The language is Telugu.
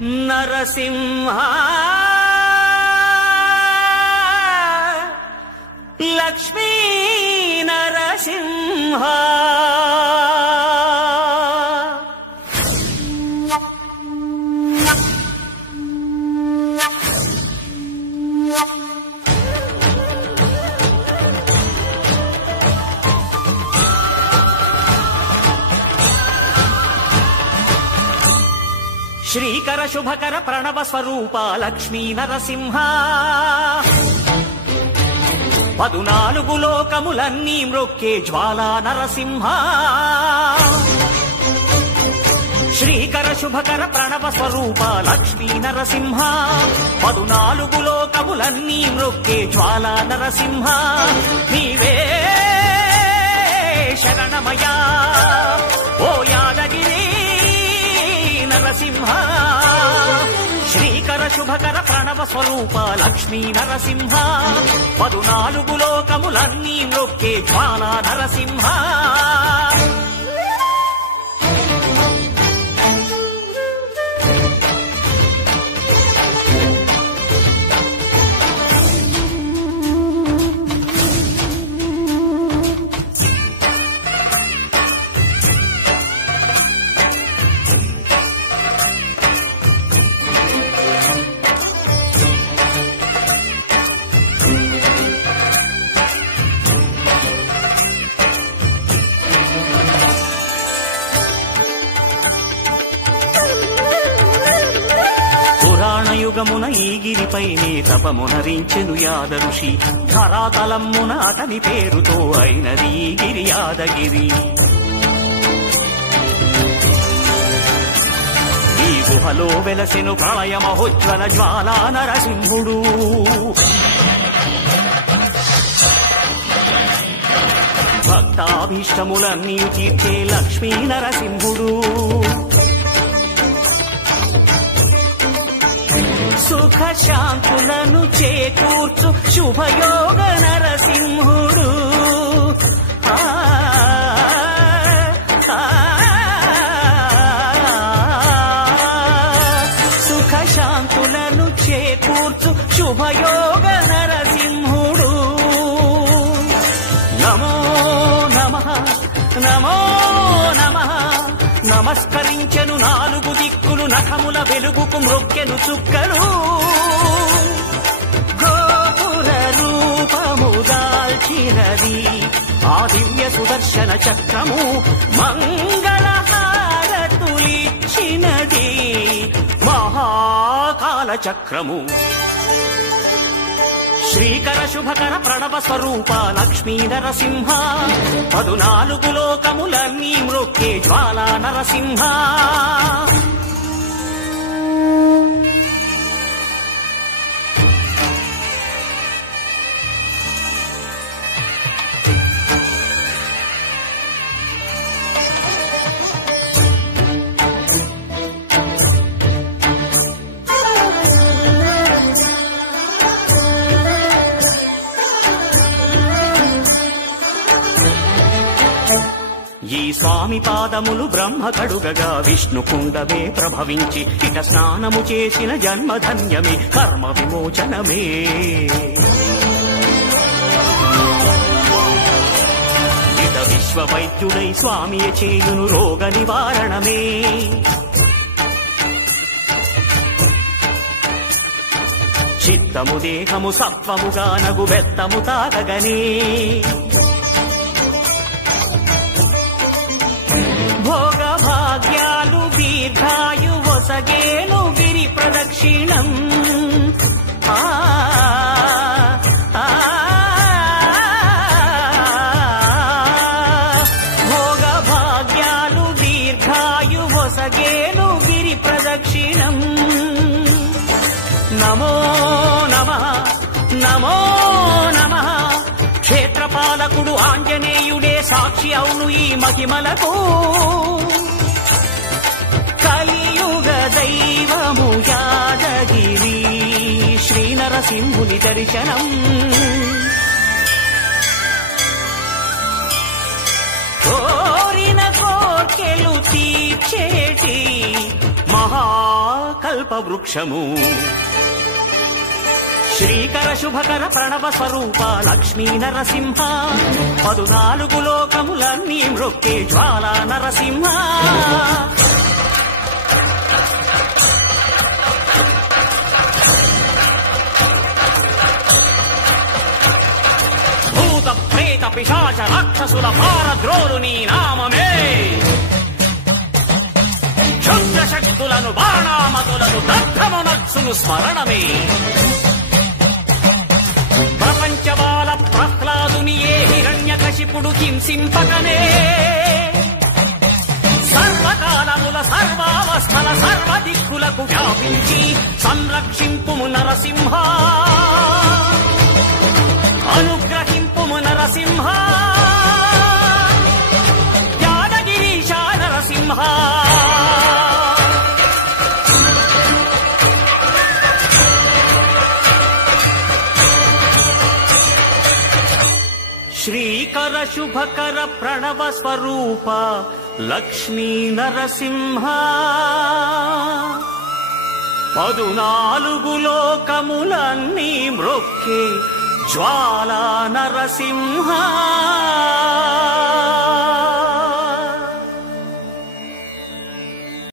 నరసింహ లక్ష్మీ నరసింహ శ్రీకర శుభకర ప్రణవ స్వరూప లక్ష్మీ నరసింహ 14 లోకములన్నీ మ్రొక్కే జ్వాలా నరసింహ శ్రీకర శుభకర ప్రణవ స్వరూప లక్ష్మీ నరసింహ 14 లోకములన్నీ మ్రొక్కే జ్వాలా నరసింహ నీవే శరణమయా ఓ యాదగిరి నరసింహ శ్రీకర శుభకర ప్రణవ స్వరూప లక్ష్మీ నరసింహ 14 లోకములన్నీ మ్రొక్కే జ్వాలా నరసింహ యుగమున ఈ గిరిపైనే తపమునరించెను యాద ఋషి ధరాతలమ్మున అతని పేరుతో అయినది ఈ గిరి యాదగిరి ఈ గుహలో వెలసెను ప్రళయ మహోజ్వల జ్వాలా నరసింహుడు భక్తాభీష్టములన్నీ తీర్చే లక్ష్మీ నరసింహుడు సుఖ శాంతులను చేకూర్చు శుభయోగ నరసింహుడు సుఖ శాంతులను చేకూర్చు శుభయోగ నరసింహుడు నమో నమః నమో నమః నమస్కరించెను 4 దిక్కులు నఖముల వెలుగుకు మ్రొక్కెను చుక్కలు గోపుర రూపము దాల్చినది ఆ దివ్య సుదర్శన చక్రము మంగళహారతులిచ్చినది మహాకాల చక్రము శ్రీకర శుభకర ప్రణవ స్వరూప లక్ష్మీ నరసింహ 14 లోకములన్నీ మ్రొక్కే జ్వాలా నరసింహ ఈ స్వామి పాదములు బ్రహ్మ కడుగగా విష్ణు కుండమే ప్రభవించి ఇట స్నానము చేసిన జన్మధన్యమే కర్మ విమోచనమే ఇట విశ్వ వైద్యుడై స్వామియ చేయును రోగ నివారణమే చిత్తము దేహము సత్వముగా నగు బెత్తము తాకగనే భోగ భాగ్యాలు దీర్ఘాయు వసగేను గిరి ప్రదక్షిణం భోగ భాగ్యాలు దీర్ఘాయు వసగేను గిరి ప్రదక్షిణం నమో నమః నమో నమః క్షేత్రపాలకుడు ఆంజనేయుడే సాక్షి అవును ఈ మహిమలకు కలియుగ దైవము యాదగిరి శ్రీ నరసింహుని దర్శనం కోరిన కోర్కెలు తీర్చేటి మహాకల్ప కల్ప వృక్షము. శ్రీకర శుభకర ప్రణవ స్వరూప లక్ష్మీ నరసింహ, 14 లోకములన్నీ మృక్కే జ్వాలా నరసింహ. భూత ప్రేత పిశాచ రాక్షసుల పారద్రోలు నీ నామమే. క్షుద్ర శక్తులను బాణామతులను దగ్ధమునర్చును స్మరణమే. ప్రపంచబాల ప్రహ్లాదుని ఏ హిరణ్యకశిపుడు హింసింపకనే. సర్వకాలముల సర్వావస్థల సర్వదిక్కులకు వ్యాపించి సంరక్షింపుము నరసింహ, అనుగ్రహింపుము నరసింహ, యాదగిరీశ నరసింహ. శ్రీకర శుభకర ప్రణవ స్వరూప లక్ష్మీ నరసింహ, 14 లోకములన్నీ మ్రొక్కే జ్వాలా నరసింహ.